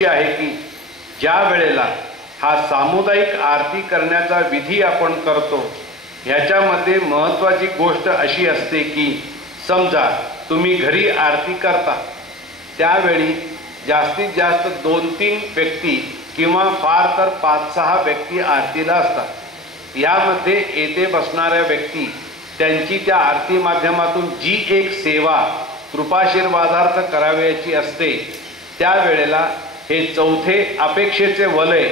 आहे की ज्या वेळेला हा सामुदायिक आरती करण्याचा विधी आपण करतो ह्याच्यामध्ये महत्त्वाची गोष्ट अशी असते की समजा तुम्ही घरी आरती करता त्यावेळी जास्तीत जास्त 2-3 व्यक्ती किंवा फार तर 5-6 व्यक्ती आरतीला असतात। यामध्ये येथे बसणाऱ्या व्यक्ती त्यांची त्या आरती माध्यमातून जी एक सेवा कृपाशीर्वादार्थ करावयाची असते त्यावेळेला हे चौथे अपेक्षेचे वलय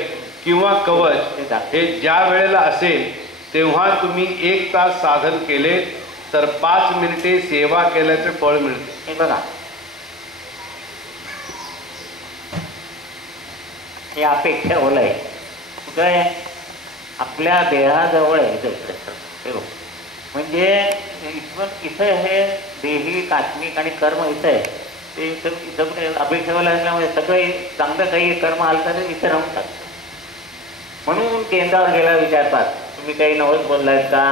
किंवा कवच हे ज्या वेळेला असेल तेव्हा तुम्ही 1 तास साधन केले तर 5 मिनिटे सेवा केल्याचे फळ मिळते। हे बघा, हे अपेक्षा वलय कुठं आहे? आपल्या देहाजवळ आहे। म्हणजे इथं हे देही कात्मिक आणि कर्म इथं आहे ते इथं अपेक्षेवाला असल्यामुळे सगळे चांगलं काही कर्म आलं तर इथं राहून टाकतं। म्हणून केंद्रावर गेला विचारतात तुम्ही काही नवस बोललाय का,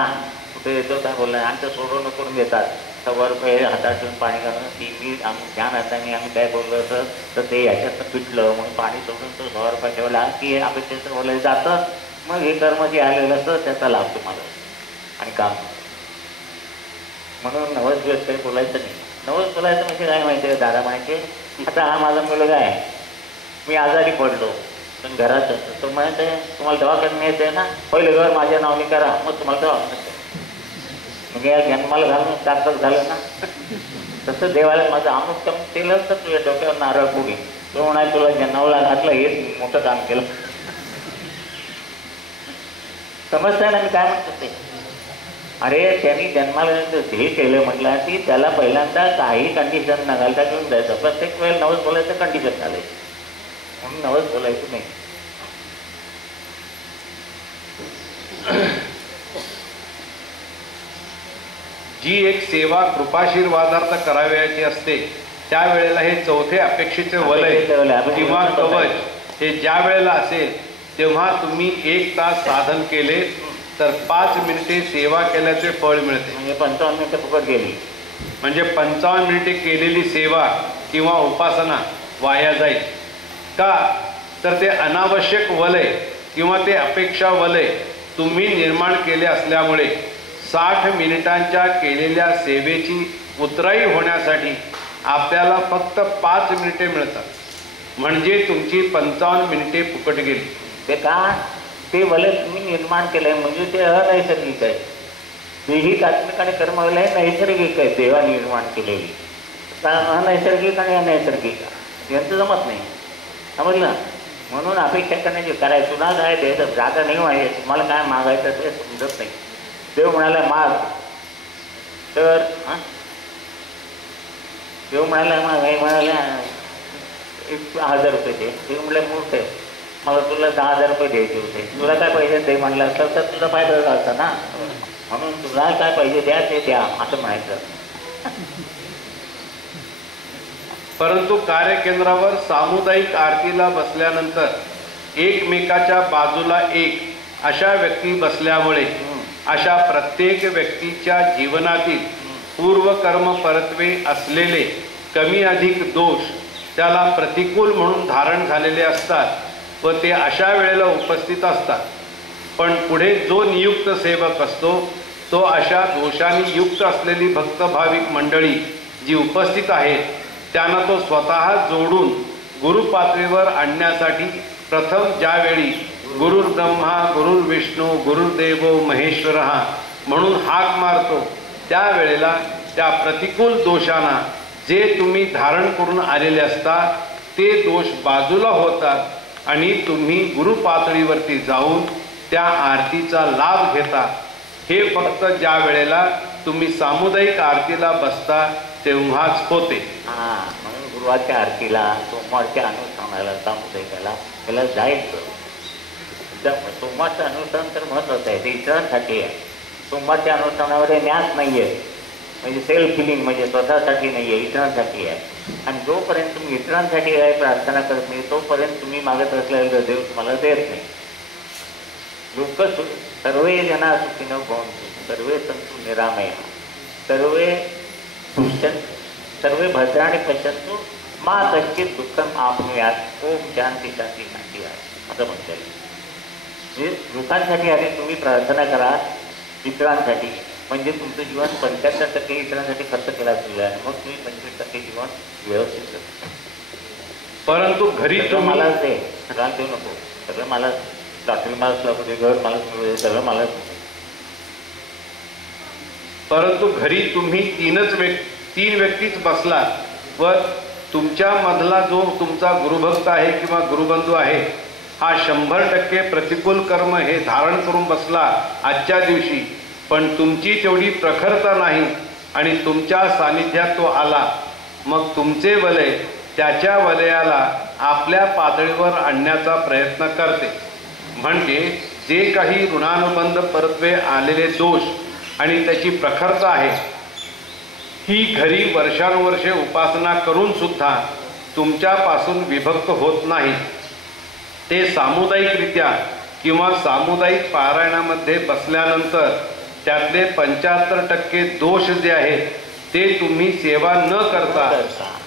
कुठे येतो काय बोललाय, आमचं सोडवणं करून देतात। 100 रुपये हातात ठेवून पाणी घालून की मी ध्यान हाताने आम्ही काय बोललो असं तर ते याच्यातनं पिटलं म्हणून पाणी सोडून तो 100 रुपये ठेवला की अपेक्षेचं बोलायला जातं। मग हे कर्म जे आलेलं असतं त्याचा लाभ तुम्हाला आणि काम। म्हणून नवस दिवस काही बोलायचं नाही। नवस बोलायचं म्हणजे काय माहिती आहे दादा, माहिती आता हा माझा मुलगा आहे, मी आजारी पडलो पण घरात असतो तो म्हणत आहे तुम्हाला दवाखान्यात न्यायचं आहे ना, पहिले घर माझ्या नावाने करा मग तुम्हाला दवाखान्यात मग या जन्माला घालून सार्थक झालं ना। तसं देवाला माझं अमुक कम केलं तर तुझ्या डोक्यावर नारळ फुगे तो म्हणाल तुला जन्माला घातलं हेच मोठं काम केलं। समजतंय ना मी काय म्हणतो ते? अरे त्यांनी जन्माला हे केलं म्हटलं की त्याला पहिल्यांदा काही कंडिशन न घालता घेऊन जायचं। प्रत्येक वेळेला नवस बोलायचं कंडिशन घालायचं म्हणून नवस बोलायचं नाही। जी एक सेवा कृपाशीर्वादार्थ करावयाची असते त्यावेळेला हे चौथे अपेक्षेचे वलय किंवा कवच हे ज्या वेळेला असेल तेव्हा तुम्ही 1 तास साधन केले तर 5 मिनिटे सेवा केल्याचे फळ मिळते। म्हणजे 55 मिनिटं फुकट गेली म्हणजे 55 मिनिटे केलेली सेवा किंवा उपासना वाया जाईल का? तर ते अनावश्यक वलय किंवा ते अपेक्षा वलय तुम्ही निर्माण केले असल्यामुळे 60 मिनिटांच्या केलेल्या सेवेची उतराई होण्यासाठी आपल्याला फक्त 5 मिनिटे मिळतात। म्हणजे तुमची 55 मिनिटे फुकट गेली। ते का? ते वलय तुम्ही निर्माण केलंय म्हणजे ते अनैसर्गिक आहे। देही आत्मिक आणि कर्मवलय नैसर्गिक आहे, देवा निर्माण केलेली। अनैसर्गिक आणि अनैसर्गिक यांचं जमत नाही, समजलं? म्हणून अपेक्षा करण्याची करायचं तुला काय द्यायचं जागा नाही आहे, तुम्हाला काय मागायचं ते समजत नाही। देव म्हणाला माग तर देव म्हणाला म्हणाला 1000 रुपये दे। देव म्हटलं मूर्ख आहे, मला तुला 10,000 रुपये द्यायचे होते, तुला काय पाहिजे ते म्हणलं असतं तर तुझा फायदा झाला ना, म्हणून तुला काय पाहिजे द्या ते द्या असं म्हणायचं। परंतु कार्यकेंद्रावर सामुदायिक आरतीला बसल्यानंतर एकमेकाच्या बाजूला एक अशा व्यक्ती बसल्यामुळे अशा प्रत्येक व्यक्तीच्या जीवनातील पूर्वकर्म परत्वे असलेले कमी अधिक दोष त्याला प्रतिकूल म्हणून धारण झालेले असतात व ते अशा वेळेला उपस्थित असतात। पण पुढे जो नियुक्त सेवक असतो तो अशा दोषांनी युक्त असलेली भक्त भाविक मंडळी जी उपस्थित आहेत त्यांना तो स्वतः जोडून गुरुपातळीवर आणण्यासाठी प्रथम ज्यावेळी गुरुर्ब्रह्मा गुरुर्विष्णू गुरुर्देवो महेश्वरः म्हणून हाक मारतो त्यावेळेला त्या प्रतिकूल दोषांना जे तुम्ही धारण करून आलेले असतात ते दोष बाजूला होतात आणि तुम्ही गुरुपातळीवरती जाऊन त्या आरतीचा लाभ घेता। हे फक्त ज्या वेळेला तुम्ही सामुदायिक आरतीला बसता तेव्हाच होते। म्हणून गुरुवारच्या आरतीला सोमवारच्या अनुष्ठानाला सामुदायिकाला त्याला जायचं। सोमवारचं अनुष्ठान तर महत्त्वाचं आहे, ते इतरांसाठी आहे। सोमवारच्या अनुष्ठानामध्ये न्यास नाही आहे, म्हणजे सेल्फ फिलिंग म्हणजे स्वतःसाठी नाही आहे, इतरांसाठी आहे। आणि जोपर्यंत तुम्ही इतरांसाठी काय प्रार्थना करत नाही तोपर्यंत तुम्ही मागत असलेलं देव तुम्हाला देत नाही। लोक सर्वे जना सुखिनो भवन्तु सर्वे सन्तु निरामयाः सर्वे भद्राणि पश्यन्तु मा कश्चित दुःखम आपनुयात ओम शांती शांती शांती आहे असं म्हणता येईल. म्हणजे लोकांसाठी आधी तुम्ही प्रार्थना करा इतरांसाठी, म्हणजे तुमचं जीवन 75% इतरांसाठी खर्च केला तुझ्या, मग तुम्ही 25% जीवन व्यवस्थित करा. परंतु घरी तुम्ही मलाच दे, सगळ्यांना देऊ नको, सगळं मला डॉक्टर मलाच लागू दे, घर मलाच मिळू दे, सगळं मलाच. परंतु घरी तुम्ही तीन व्यक्तीच बसला व तुमच्या मधला जो तुमचा गुरुभक्त आहे किंवा गुरुबंधू आहे हा 100% प्रतिकूल कर्म हे धारण करून बसला आजच्या दिवशी, पण तुमची तेवढी प्रखरता नाही आणि तुमच्या सानिध्यात तो आला, मग तुमचे वलय त्याच्या वलयाला आपल्या पातळीवर आणण्याचा प्रयत्न करते. म्हणजे जे काही ऋणानुबंध परत्वे आलेले दोष आणि त्याची प्रखरता आहे ही घरी वर्षानुवर्षे उपासना करून सुद्धा तुमच्यापासून विभक्त होत नाही. ते सामुदायिकरित्या किंवा सामुदायिक पारायणामध्ये बसल्यानंतर त्यातले 75% दोष जे आहेत ते तुम्ही सेवा न करता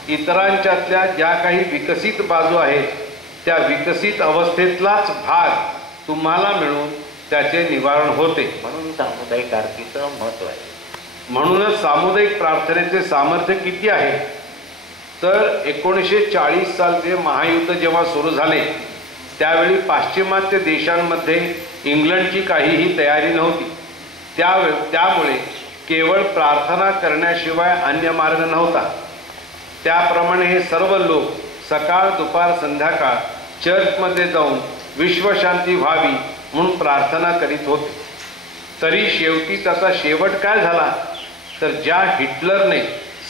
इतरांच्यातल्या ज्या काही विकसित बाजू आहेत त्या विकसित अवस्थेतलाच भाग तुम्हाला मिळून त्याचे निवारण होते. म्हणून सामुदायिक आरतीचं महत्त्व आहे. म्हणूनच सामुदायिक प्रार्थनेचे सामर्थ्य किती आहे तर 1940 सालचे महायुद्ध जेव्हा सुरू झाले त्यावेळी पाश्चिमात्य देशांमध्ये इंग्लंडची काहीही तयारी नव्हती. त्यामुळे केवळ प्रार्थना करण्याशिवाय अन्य मार्ग नव्हता. त्याप्रमाणे हे सर्व लोक सकाळ दुपार संध्याकाळ चर्चमध्ये जाऊन विश्वशांती व्हावी म्हणून प्रार्थना करीत होते. तरी शेवटी त्याचा शेवट काय झाला तर ज्या हिटलरने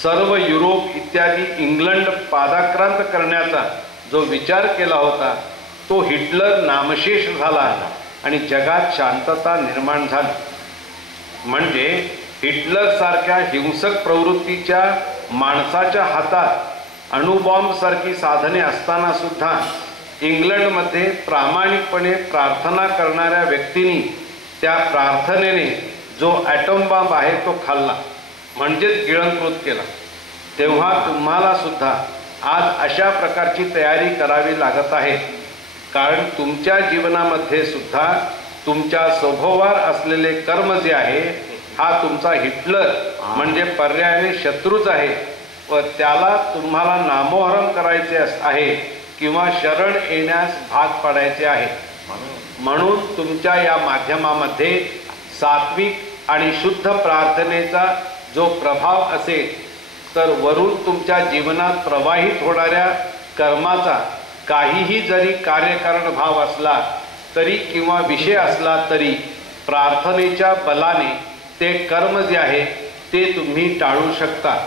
सर्व युरोप इत्यादी इंग्लंड पादाक्रांत करण्याचा जो विचार केला होता तो हिटलर नामशेष झाला आणि जगात शांतता निर्माण झाली. म्हणजे हिटलर सारख्या हिंसक प्रवृत्तीच्या माणसाच्या हातात अणुबॉम्ब सारखी साधने असताना सुद्धा इंग्लंडमध्ये प्रामाणिकपणे प्रार्थना करणाऱ्या व्यक्तींनी त्या प्रार्थनेने जो ॲटम बॉम्ब आहे तो खाल्ला म्हणजेच गिळंकृत केला. तेव्हा तुम्हाला सुद्धा आज अशा प्रकारची तयारी करावी लागत आहे. कारण तुमच्या जीवनामध्ये सुद्धा तुमच्या स्वभावावर असलेले कर्म जे आहे हा तुमचा हिटलर म्हणजे पर्यायाने शत्रूच आहे व त्याला तुम्हाला नामोहरम करायचे आहे किंवा शरण येण्यास भाग पाडायचे आहे. म्हणून तुमच्या या माध्यमामध्ये सात्विक आणि शुद्ध प्रार्थनेचा जो प्रभाव असेल तर वरून तुमच्या जीवनात प्रवाहित होणाऱ्या कर्माचा काहीही जरी कार्यकारण भाव असला तरी किंवा विषय असला तरी प्रार्थनेच्या बलाने ते कर्म जे आहे ते तुम्ही टाळू शकता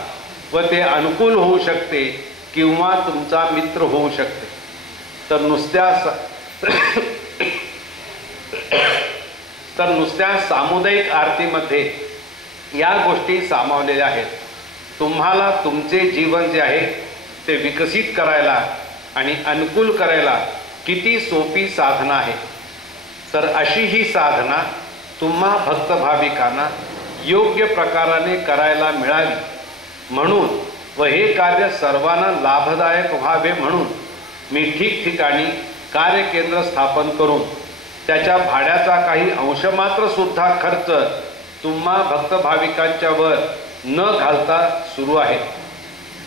व ते अनुकूल होऊ शकते किंवा तुमचा मित्र होऊ शकते. तर नुसत्या सामुदायिक आरतीमध्ये या गोष्टी सामावलेल्या आहेत. तुम्हाला तुमचे जीवन जे आहे ते विकसित करायला आणि अनुकूल करायला किती सोपी साधना आहे. तर अशी ही साधना तुम्हा भक्त भाविकांना योग्य प्रकाराने करायला मिळावी म्हणून व हे कार्य सर्वांना लाभदायक व्हावे म्हणून मी ठिकठिकाणी कार्यकेंद्र स्थापन करून त्याच्या भाड्याचा काही अंश मात्र सुद्धा खर्च तुम्हा भक्त भाविकांच्या वर न घालता सुरू आहे.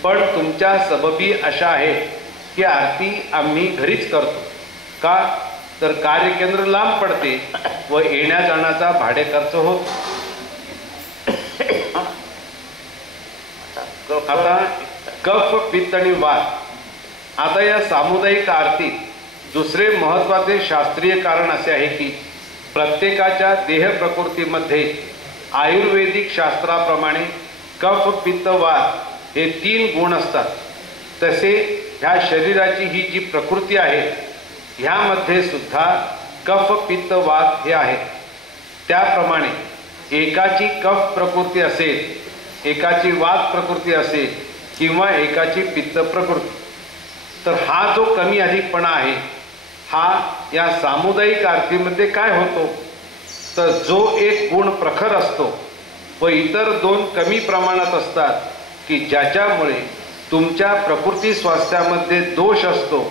पण तुमच्या सबबी अशा आहेत की आरती आम्ही घरीच करतो. का तर कार्यकेंद्र लांब पडते व येण्या जाण्याचा भाडे खर्च होतो. आता कफ पित्त आणि वात आता या सामुदायिक आरतीत दुसरे महत्त्वाचे शास्त्रीय कारण असे आहे की प्रत्येकाच्या देह प्रकृतीमध्ये आयुर्वेदिक शास्त्राप्रमाणे कफ पित्त वात हे 3 गुण असतात. तसे ह्या शरीराची ही जी प्रकृती आहे ह्यामध्ये सुद्धा कफ पित्त वात हे आहे. त्याप्रमाणे एकाची कफ प्रकृती असेल, एकाची वात प्रकृती असेल किंवा एकाची पित्त प्रकृती, तर हा जो कमी अधिकपणा आहे हा या सामुदायिक आरतीमध्ये काय होतो तर जो एक गुण प्रखर असतो व इतर 2 कमी प्रमाणात असतात की ज्याच्यामुळे तुमच्या प्रकृती स्वास्थ्यामध्ये दोष असतो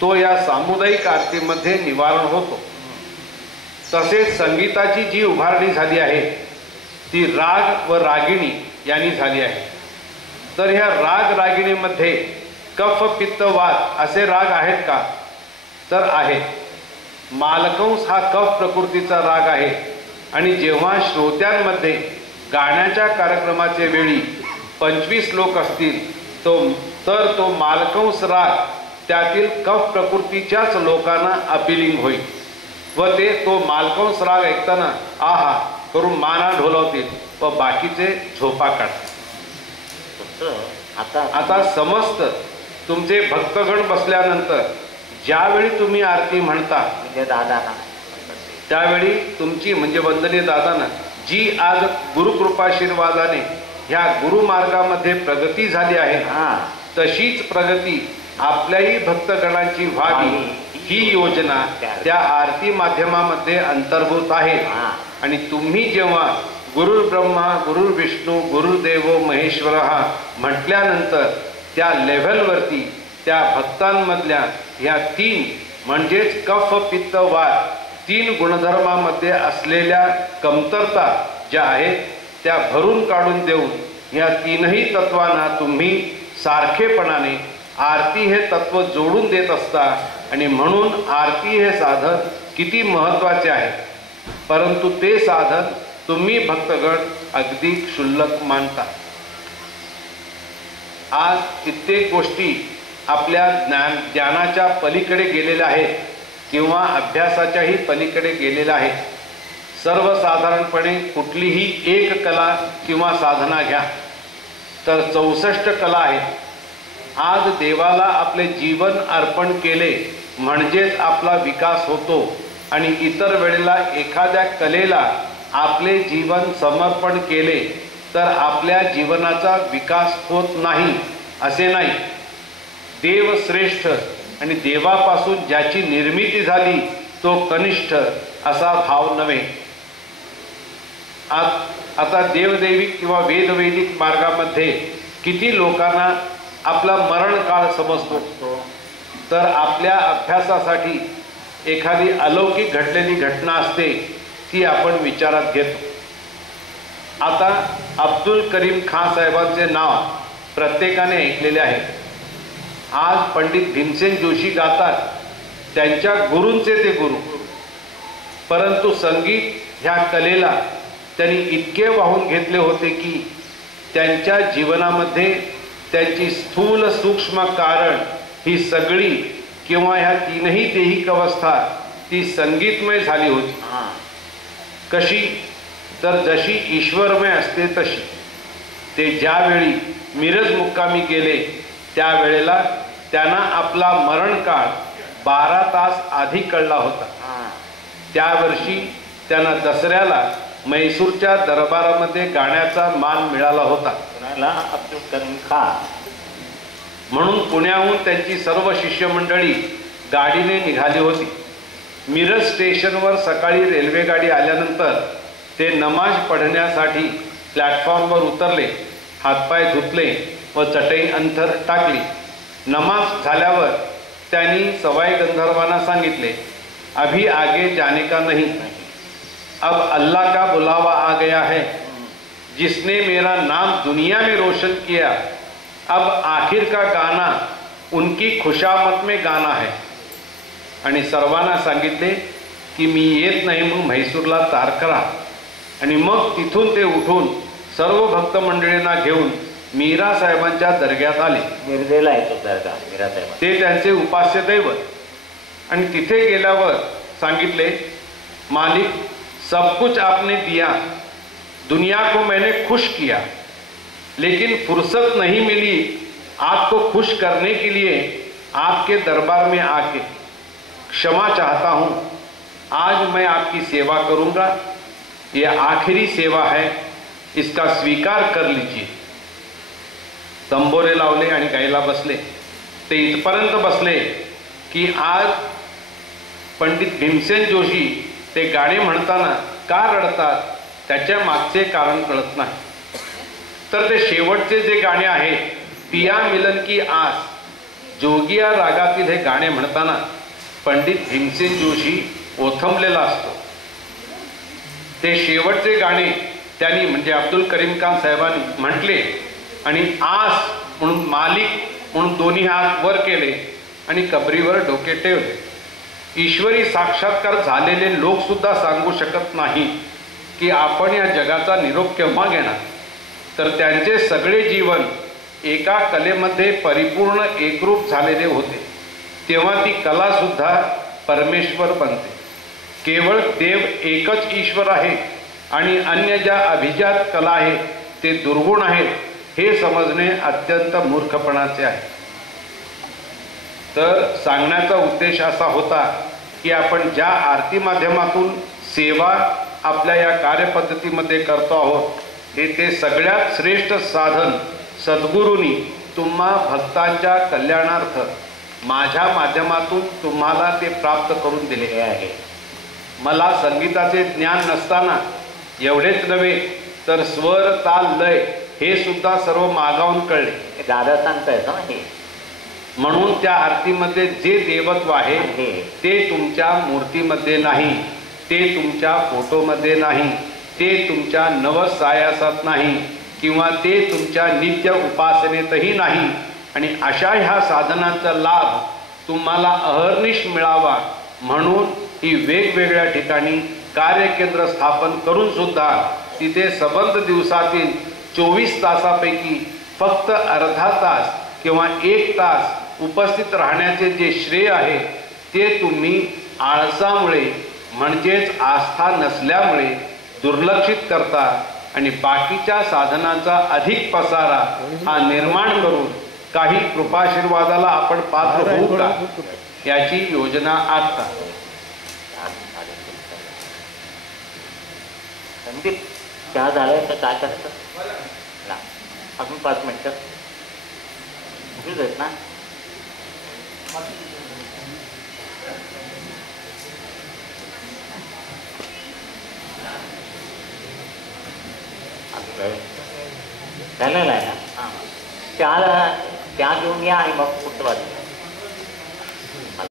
तो या सामुदायिक आरतीमध्ये निवारण होतो. तसेच संगीताची जी उभारणी झाली आहे ती राग व रागिणी यांनी झाली आहे. तर ह्या राग रागिणीमध्ये कफ पित्त वात असे राग आहेत का? तर आहेत. मालकंस हा कफ प्रकृतीचा राग आहे आणि जेव्हा श्रोत्यांमध्ये गाण्याच्या कार्यक्रमाचे वेळी 25 लोक असतील तर तो मालकंस राग त्यातील कफ प्रकृतीच्याच लोकांना अपिलिंग होईल व ते तो मालकंस राग ऐकताना आहा करून माना ढोलवतील व बाकीचे झोपा काढतील. आता समस्त तुमचे भक्तगण बसल्यानंतर ज्यावेळी तुम्ही आरती म्हणता म्हणजे दादाना त्यावेळी तुमची म्हणजे वंदनीय दादांना जी आज गुरुकृपाशीर्वादाने ह्या गुरुमार्गामध्ये प्रगती झाली आहे तशीच प्रगती आपल्याही भक्तगणांची व्हावी ही योजना त्या आरती माध्यमामध्ये अंतर्भूत आहे. आणि तुम्ही जेव्हा गुरुर् ब्रह्मा गुरुर् विष्णू गुरुर्देवो महेश्वर म्हटल्यानंतर त्या लेव्हलवरती त्या भक्तांमधल्या ह्या 3 म्हणजेच कफ पित्त वात 3 गुणधर्मामध्ये असलेल्या कमतरता ज्या आहेत त्या भरून काढून देऊन ह्या 3ही तत्वांना तुम्ही सारखेपणाने आरती हे तत्व जोडून देत असता. आणि म्हणून आरती हे साधन किती महत्त्वाचे आहे, परंतु ते साधन तुम्ही भक्तगण अगदी क्षुल्लक मानता. आज कित्येक गोष्टी आपल्या ज्ञानाच्या पलीकडे गेलेल्या आहेत किंवा अभ्यासाच्याही पलीकडे गेलेल्या आहेत. सर्वसाधारणपणे कुठलीही एक कला किंवा साधना घ्या तर 64 कला आहेत. आज देवाला आपले जीवन अर्पण केले म्हणजेच आपला विकास होतो आणि इतर वेळेला एखाद्या कलेला आपले जीवन समर्पण केले तर आपल्या जीवनाचा विकास होत नाही असे नाही. देव श्रेष्ठ आणि देवापासून ज्याची निर्मिती झाली तो कनिष्ठ असा भाव नव्हे. आता देवदैविक किंवा वेदवैदिक मार्गामध्ये किती लोकांना आपला मरण काळ समजतो तर आपल्या अभ्यासासाठी एखादी अलौकिक घडलेली घटना असते ती आपण विचारात घेतो. आता अब्दुल करीम खान साहेबांचे नाव प्रत्येकाने ऐकलेले आहे. आज पंडित भीमसेन जोशी गातात त्यांच्या गुरूंचे ते गुरु, परंतु संगीत ह्या कलेला त्यांनी इतके वाहून घेतले होते की त्यांच्या जीवनामध्ये त्यांची स्थूल सूक्ष्म कारण ही सगळी किंवा ह्या 3ही देहिक अवस्था ती संगीतमय झाली होती. कशी तर जशी ईश्वरमय असते तशी. ते ज्यावेळी मिरज मुक्कामी गेले त्यावेळेला त्यांना आपला मरण काळ 12 तास आधी कळला होता. त्या वर्षी त्यांना दसऱ्याला म्हैसूरच्या दरबारामध्ये गाण्याचा मान मिळाला होता. अब्दुल करीम खान म्हणून पुण्याहून त्यांची सर्व शिष्यमंडळी गाडीने निघाली होती. मिरज स्टेशनवर सकाळी रेल्वे गाडी आल्यानंतर ते नमाज पढण्यासाठी प्लॅटफॉर्मवर उतरले. हातपाय धुतले व चटई अंथर टाकली. नमाज झाल्यावर त्यांनी सवाई गंधर्वांना सांगितले, अभी आगे जाने का नहीं, अब अल्लाह का बुलावा आ गया है. जिसने मेरा नाम दुनिया में रोशन किया, अब आखिर का गाना उनकी खुशामत में गाना है. आणि सर्वांना सांगितले की मी येत नाही मग म्हैसूरला तार करा. आणि मग तिथून ते उठून सर्व भक्त मंडळींना घेऊन मीरा साहेबांच्या दर्ग्यात आले. मिरजेला आहे तो दर्गा मीरा साहेब, ते त्यांचे उपास्य दैवत. आणि तिथे गेल्यावर सांगितले, मालिक सब कुछ आपने दिया, दुनिया को मैंने खुश किया, लेकिन फुर्सत नहीं मिली आपको खुश करने के लिए आपके दरबार में आके. क्षमा चाहता हूँ, आज मैं आपकी सेवा करूँगा. ये आखिरी सेवा है, इसका स्वीकार कर लीजिए. तंबोरे लावले आणि गायला बसले. ते इथपर्यंत बसले की आज पंडित भीमसेन जोशी ते गाणे म्हणताना का रडतात त्याच्या मागचे कारण कळत नाही. तर ते शेवटचे जे गाणे आहे पिया मिलन की आस, जोगिया रागातील हे गाणे म्हणताना पंडित भीमसेन जोशी ओथंबलेला असतो. ते शेवटचे गाणे त्यांनी म्हणजे अब्दुल करीम खान साहेबांनी म्हटले आणि आस म्हणून मालिक म्हणून दोन्ही हात वर केले आणि कबरीवर डोके ठेवले. ईश्वरी साक्षात्कार झालेले लोक सुद्धा सांगू शकत नाही की आपण या जगाचा निरोप केव्हा घेणार. तर त्यांचे सगळे जीवन एका कलेमध्ये परिपूर्ण एकरूप झालेले होते. तेव्हा ती कला सुद्धा परमेश्वर बनते. केवळ देव एकच ईश्वर आहे आणि अन्य ज्या अभिजात कला आहेत ते दुर्गुण आहेत हे समजणे अत्यंत मूर्खपणाचे आहे. तर सांगण्याचा उद्देश असा होता की आपण ज्या आरती माध्यमातून सेवा आपल्या या कार्यपद्धतीमध्ये करतो आहोत ते सगळ्यात श्रेष्ठ साधन सद्गुरूंनी तुम्हा भक्तांच्या कल्याणार्थ माझ्या माध्यमातून तुम्हाला ते प्राप्त करून दिले आहे. मला संगीताचे ज्ञान नसताना एवढेच नव्हे तर स्वर ताल लय हे सुद्धा सर्व मागावून कळले. दादा सांगतायत ना हे. म्हणून त्या आरतीमध्ये जे देवत्व आहे ते तुमच्या मूर्तीमध्ये नाही, ते तुमच्या फोटोमध्ये नाही, ते तुमच्या नवस सायासात नाही किंवा ते तुमच्या नित्य उपासनेतही नाही. आणि अशा ह्या साधनांचा लाभ तुम्हाला अहर्निश मिळावा म्हणून ही वेगवेगळ्या ठिकाणी कार्यकेंद्र स्थापन करून सुद्धा तिथे सबंध दिवसातील 24 तासापैकी फक्त अर्धा तास किंवा 1 तास उपस्थित राहण्याचे जे श्रेय आहे ते तुम्ही आळसामुळे म्हणजेच आस्था नसल्यामुळे दुर्लक्षित करता आणि बाकीच्या साधनांचा अधिक पसारा हा निर्माण करून काही कृपाशीर्वादाला आपण पात्र होऊ का याची योजना आखता. संदीप चहा झालाय तर काय करतं ना अजून 5 मिनिटं उशीर आहेत ना. झालेला आहे ना. हां चहा घेऊन या आणि मग पुढचं वाजता